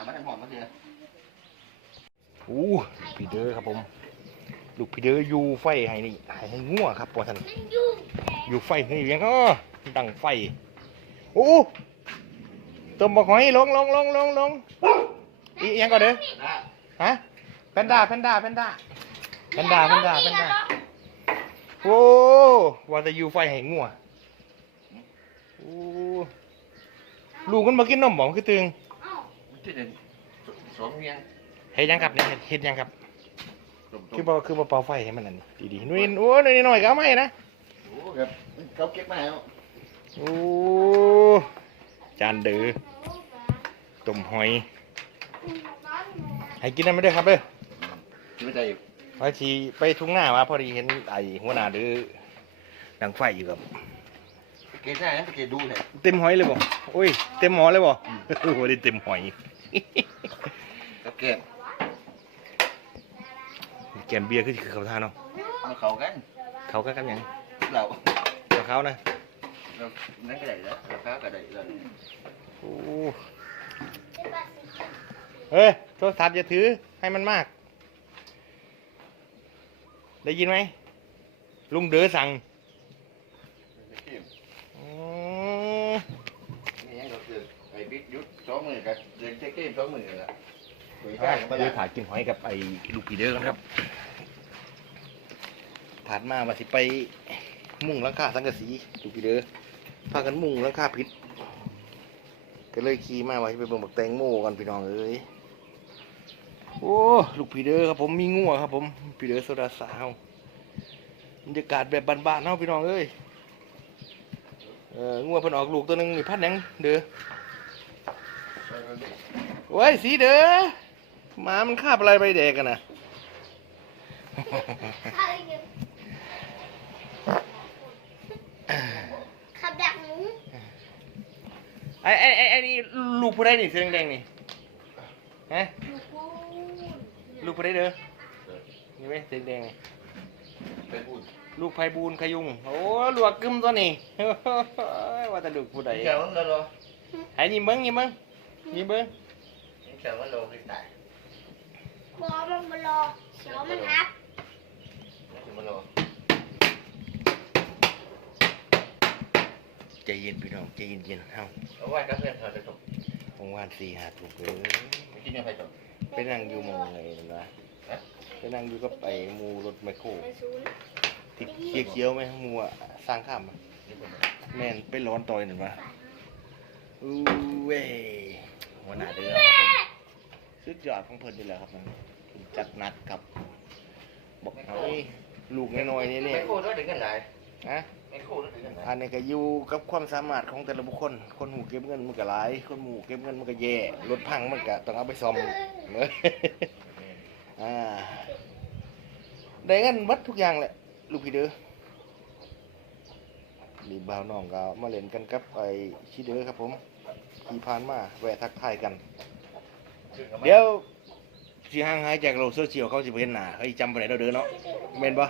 ามาทำหอมมาเถอะอู้พี่เด้อครับผม ลูกพี่เด้ออยู่ไฟให้นี่ให้ให้งัวครับปอท่านอยู่ไฟให้เลี้ยงอ๋อดังไฟโอ้ต้มบักหอยลงลงลงลงลงอีกอยังก่อนเด้อนะฮะแพนด้าแพนด้าแพนด้าแพนด้าแพนด้าแพนด้าโอ้ว่าจะอยู่ไฟให้งัวโอ้ลูกมันมากินนมบ่คือตึง ที่หนึ่งสองเมียงเฮ็ดยังครับเนี่ยเฮ็ดเฮ็ดยังครับตุ่มคือบ่คือบ่เป่าไฟให้มันนั่นดีๆนู่นโอ้ยน้อยๆก็เอาไม่นะ โอ้ครับเขาเก็บมาแล้วโอ้ จานเดือต้มหอย ให้กินได้ไหมเด้อครับเด้อที่ไม่ได้อยู่ว่าทีไปทุ่งหน้ามาพอดีเห็นไอ้หัวหน้าเดือดังไฟอยู่กับเกณฑ์ได้นะเกณฑ์ดูเลยเต็มหอยเลยบ่โอ้ย เต็มหมอเลยบ่โอ้โหได้เต็มหอย กับเกณฑ์แกมเบียร์คือคือเขาท่าเนาะมาเขากันเขาก็กันหยังเรากับเขานะเรานั่นก็ได้แล้วราคาก็ได้แล้วโอ้เฮ้ยโทรศัพท์อย่าถือให้มันมาก ได้ยินไหมลุงเดือสั่ง อืม นี่ยังก็คือไอ้บิ๊กยุทธ สองมือกับเดินเจ๊เก้สองมือละคุยเดี๋ได้มายวแล้วถ่ายกินหอยกับไอ้ลูกผีเด้อกันครับผ่านมาว่าสิไปมุ่งหลังคาสังกะสีลูกผีเด้อพากันมุ่งหลังคาพิษก็เลยขี่มาว่าสิไปเบิ่งบักแตงโมกันพี่น้องเอ้ยโอ้ลูกผีเด้อครับผมมีงัวครับผมผีเด้อโซดาสาวบรรยากาศแบบบ้านๆเนาะพี่น้องเอ้ยเอองัวเพิ่นออกลูกตัวหนึงนี่พันหยังเด้อ โอ้ยสีเด้อหมามันคาบอะไรไปแดกกันนะขับดักหนูไอ้ไอ้ไอ้ไอ้นี่ลูกผู้ใดนี่เสื้อแดงๆนี่ฮะหนูพูดลูกผู้ใดเด้อนี่ไหมเสื้อแดงนี่ไปพูดลูกไพบูลย์ขยุงโอ้ลวกกึมตัวนี้ว่าแต่ลูกผู้ใดเจ้ามันก็รอให้ยิ้มเบิ้งยิ้มเบิ้ง ยิ้มเบิ้งเจ้ามันรอคือตายบอมันมารอเดี๋ยวมันอัพนี่มันรอใจเย็นพี่น้องใจเย็นเย็นๆเฮ้าเอาไว้กับเพื่อนเขาจะตกของวานสี่หาถูกเลยไม่กินยังไงตกไปนั่งอยู่หมองเลยนะไปนั่งอยู่กับไอ้หมูรถไมโครไปศูนย์ที่เคี้ยวๆไหมหมูอะสร้างข้ามอะนี่ผมแม่นไปร้อนต่อยหนึ่งวะ อู้เว้ยหัวหน้าเดือครับผมสุดยอดของเพิ่นนี่แหละครับมันจัดหนักครับ บอกเฮ้ยลูกน้อยๆนี่นี่ไม่คู่ด้วยถึงกันหลายนะไม่คู่ด้วยถึงกันหลายอันนี้ก็อยู่กับความสามารถของแต่ละบุคคล คนหูเก็บเงินมันก็หลาย คนหมูเก็บเงินมันก็แย่รถพังมันก็ต้องเอาไปซ่อมเนอะอ่าได้เงินวัดทุกอย่างแหละลูกพี่เด้อมีบ่าวน้องก็มาเล่นกันกับไอ้ชีเด้อครับผม ขี่ผ่านมาแวะทักทายกัน เดี๋ยวสิห่างหายจากโลกโซเชียลเขาสิบ่เห็นหน้าเฮ้ยจำไปไหนเราเด้อเนาะแม่นบ่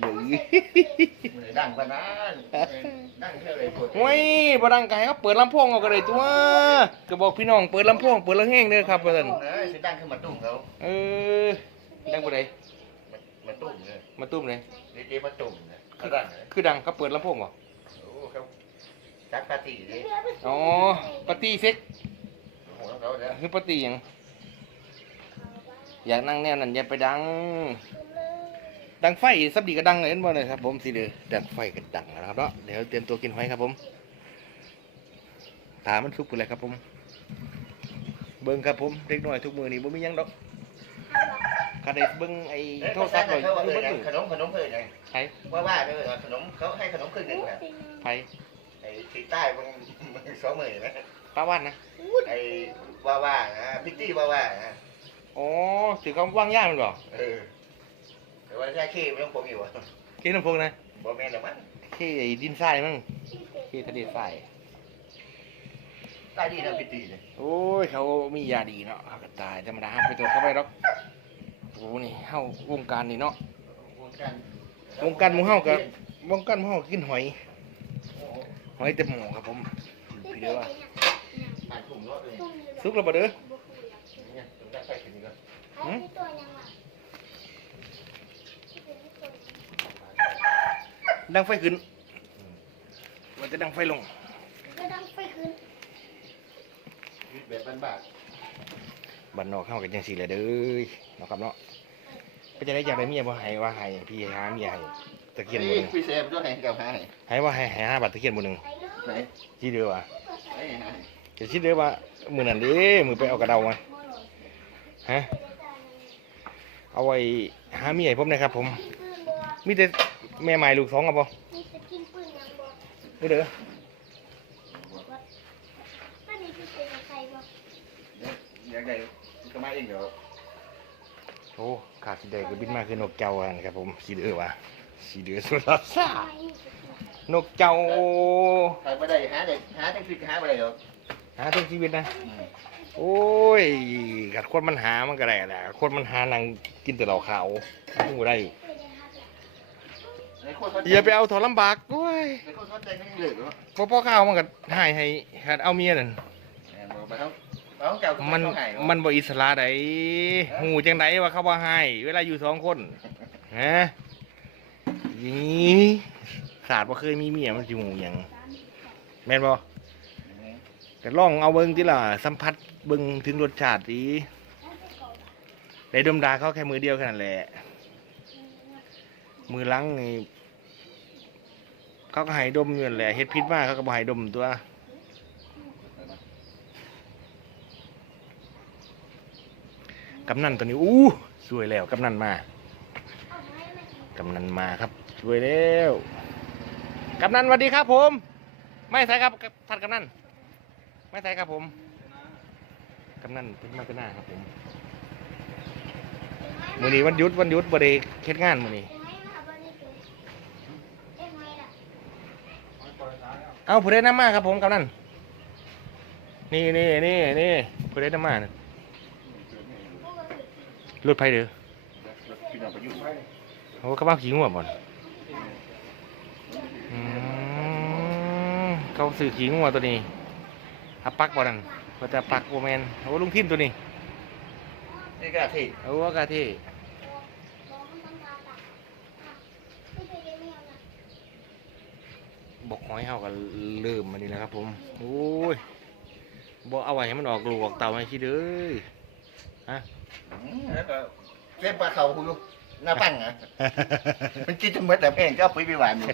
หรือดังปานนั้นดังเท่าไรกดโอ้ยบ่ดังไกลเขาเปิดลำโพงเอาก็ได้ตัวก็บอกพี่น้องเปิดลำโพงเปิดแล้วแห้งเด้อครับว่าซั่นนะสิดังขึ้นมาตุ้มเขาเออดังบ่ได้มาตุ้มเลยมาตุ้มเลยดีเจมาตุ้มเลยเขาดังเลยคือดังเขาเปิดลำโพงบ่โอ้เขา จัดปาร์ตี้เลยอ๋อปาร์ตี้เซ็กโอ้โหเขาเนี่ยคือปาร์ตี้หยังอยากนั่งแนวนั้นอย่าไปดัง ดังไฟสับดีก็ดังเลยเห็นบ่เลยครับ ผมสิเด้อดังไฟก็ดังนะครับเนาะเดี๋ยวเตรียมตัวกินหอยครับผมถามมันสุกไปเลยครับผม เบิ่งครับผมเด็กน้อยทุกมือนี่บ่มีหยังดอกคันได้เบิ่งไอ้โทรศัพท์เลยเขาว่าคือเลบ่ยถือขนมขนมเพื่อนไงไผว่าว่าเลยขนมเขาให้ขนมครึ่งหนึ่งนะไผ ไอ้สีใต้มันสองหมื่นนะป้าวันนะไอ้ว่าว่านะพิตตี้ว่าว่านะอ๋อถือคำว่างย่างมันบ่เออแต่ว่าแค่ขี้ไม่ต้องผมอยู่อะเขี้น้ำพงนะบ่แม่นหรอกมั้งเขี้ไอ้ดินทรายมั้งเขี้ทะเลทรายใต้ดีนะพิตตี้เลยโอ้ยเขามียาดีเนาะเขาก็ตายธรรมดาไปตัวเข้าไปหรอกโอ้นี่เฮาวงการนี่เนาะวงการหมูเฮากับวงการหมูเฮากินหอย หอยเต็มหม้อครับผมพี่เด้อว่าผ่านถุงรถเลยสุกแล้วบ่เด้อไอ้ที่ตัวยังอะดังไฟขึ้นมันจะดังไฟลงก็ดังไฟขึ้นชีวิตแบบบ้านบ้านนอกเข้ากันจังสี่เลยเด้อเนาะครับเนาะก็จะได้อยากได้เมียบ่ให้ว่าให้พี่หาเมียให้ ตะๆเคียนนี่บ่หนึงพี่เซฟด้วยให้กับให้ให้ว่าให้ให้ห้าบาทตะเคียนบ่หนึงไอ้ลูกไหนที่เด้อว่าไอ้ให้จะคิดเด้อว่ามื้อนั้นเด้มือไปเอากระเดามาฮะเอาไว้หาเมียให้ผมนะครับ ผมปืนบัวมีแต่แม่ใหม่ลูกสองครับบ่มีสกินปืนยังบัวนี่เด้อนั่นนี่คือเป็นใครบัวอยากได้ก็มาเองเดี๋ยวโอ้ขาดสีแดงก็บินมาคือนกเจ้าอันครับผมสีเด้อว่ะ สีเด้อสุดละซ่าทำไมนี่สกินนกเจ้าใครไม่ได้หาเด็กหาจังสิหาไปได้หรอกหาทั้งชีวิตนะ โอ้ยกัดคนมันหามันก็ได้แหละคนมันหานังกินแต่เหล้าขาวมันบ่ได้เคยได้ฮักแหละในคนเขาอย่าไปเอาถอลำบากด้วยในคนเขาใจไม่เหลือหรอกพอพ่อข้าวมันก็หายให้หัดเอาเมียนั่นบอกไปเขาเอาเก่าก็มันเขาให้มันบ่อิสระไดหูจังไดว่าเขาบ่ให้เวลาอยู่สองคนฮะ นี่ขาดบ่าเคยมีเมียมันสิหูหยังแม่นบ่แต่ลองเอาเบิ่งติล่ะสัมผัสเบิ่งถึงรสชาติดีได้ดมดาเขาแค่มือเดียวแค่นั้นแหละ มือหลังนี่เขาก็ให้ดมอยู่นั่แหละเฮ็ดพิษมากเขาก็บ่ให้ดมตัวกำนันตัวนี้อู้สวยแล้วกำนันมากำนันมาครับ สวยแล้วกำนันสวัสดีครับผม ไม่ใส่ครับท่านกำนันไม่ใส่ครับผมกำนันเพิ่งมาเป็นหน้าครับผมมือนี้วันหยุดวันหยุดบ่ได้เฮ็ดงานมือนี้เอาบันนี้เอ็งไม้ล่ะเอาผู้ใดนำมาครับผมกำนันนี่นี่นี่นี่ผู้ใดนำมาน่ะพวกเราคือรถไผเด้อโอ้กระบะขี้งัวบ่นอืม เขาซื้อขี้งัวตัวนี้อาปักบ่นั่นว่าจะปักโอแมนโอ้ลุงทิมตัวนี้นี่ก็ที่โอ้กาเท่บอกมันทำตาตาอะไม่เคยได้ไม่เอานะบอกหอยเฮาก็เริ่มมานี่แล้วครับ ผมโอ้ยบอกเอาไว้ให้มันออกลูกออกเต่าให้คิดเด้อแล้วก็เล่นปลาเขาคุณหน้าปั้งอะมันกินจนหมดแต่แพงเจ้าปุ้ยไปหวานอยู่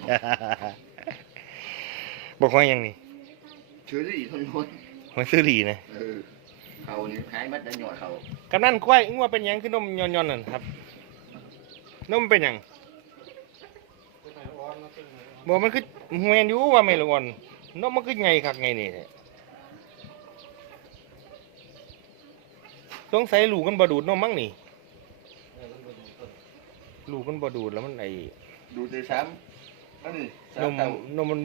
บอกหอยยังนี่เชื่อดิทนทนหอยซื้อหลีนะเออเขานี่หายมัดแล้วหยอดเขากำนันควายงัวเป็นหยังคือนมย้อนๆนั่นครับ นมเป็นหยังบอกมันคือแมนอยู่ว่าไม่ละอ่อนนมมันคือไงคักไงนี่แท้สงสัยลูกมันบดูดนมมั้งนี่ลูกมันบดูดแล้วมันไอดูใจซ้ำนั่นนี่นมซ้ำเต่านมมัน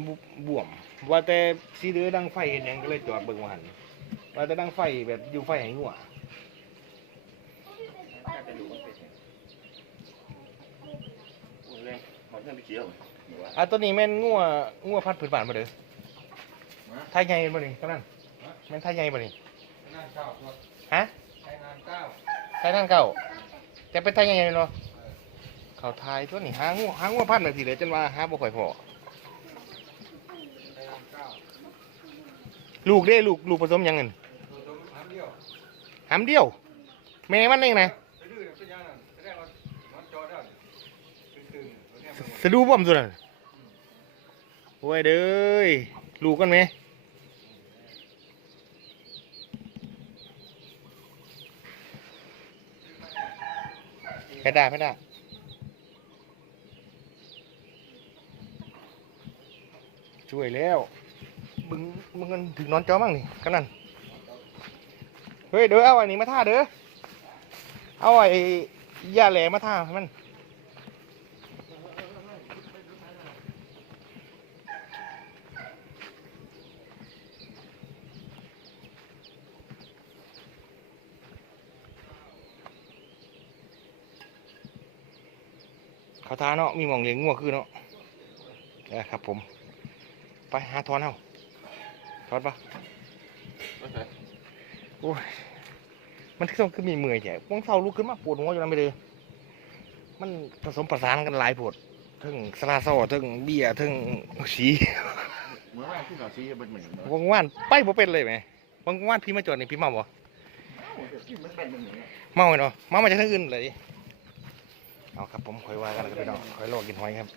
บวม ว่าแต่สีเดือดังไฟเห็นหยังก็เลยจอดเบิ่งว่าหันว่าแต่ดังไฟแบบอยู่ไฟให้งัวจะดูมันเป็นโอ้ยแรงหอมเงินไปเกี่ยวหรือว่าอะตัวนี้แม่นงัวงัวพัดผืนบ้านบ่เด้อไทยใหญ่บ่นี่กำนันแม่นไทยใหญ่บ่นี่งานเก้าตัวฮะใช้งานเก้าไทยนั่นเก่าแต่เป็นไทยใหญ่เนาะเขาทายตัวนี้หางัวหางัวพันธุ์น่ะสิเหลือจนว่าหาบ่ค่อยพอ ใช้งานเก้า ลูกเด้ลูกลูกผสมยังนั่นหางเดียว แม่มันเองนะสะดูบ่มตัวนั้นโอ้ยเด้ยลูกกันไหมไม่ได้ไม่ได้ช่วยแล้ว มึงมึงเงินถึงนอนจอมั่งนี่กันนั่นเฮ้ยเด้อเอาอันนี้มาท่าเด้อเอาไอ้ยาแหลมาท่าให้มันเขาทาเนาะมีหมองเลี้ยงงัวคือเนาะนะครับผม ไปหาทอนเอา ทอนปะโอ้ยมันที่ต้องคือมีเมื่อยแฉะวงเศร้าลุกขึ้นมาปวดหัวอยู่นั่นไปเลยมันผสมประสานกันหลายปวดทั้งสลาซอทั้งเบียร์ทั้งสีเหมือนว่าที่เราชี้เป็นเหมือนกันวงว่านไปบ่เป็นเลยไหมวงว่านพี่มาจอดนี่พี่เมาบ่ที่มันเป็นเหมือนกันเมาเนาะเมามาจากทางอื่นเลยเอาครับผมคอยว่ากันครับพี่น้องคอยรอกินหอยครับ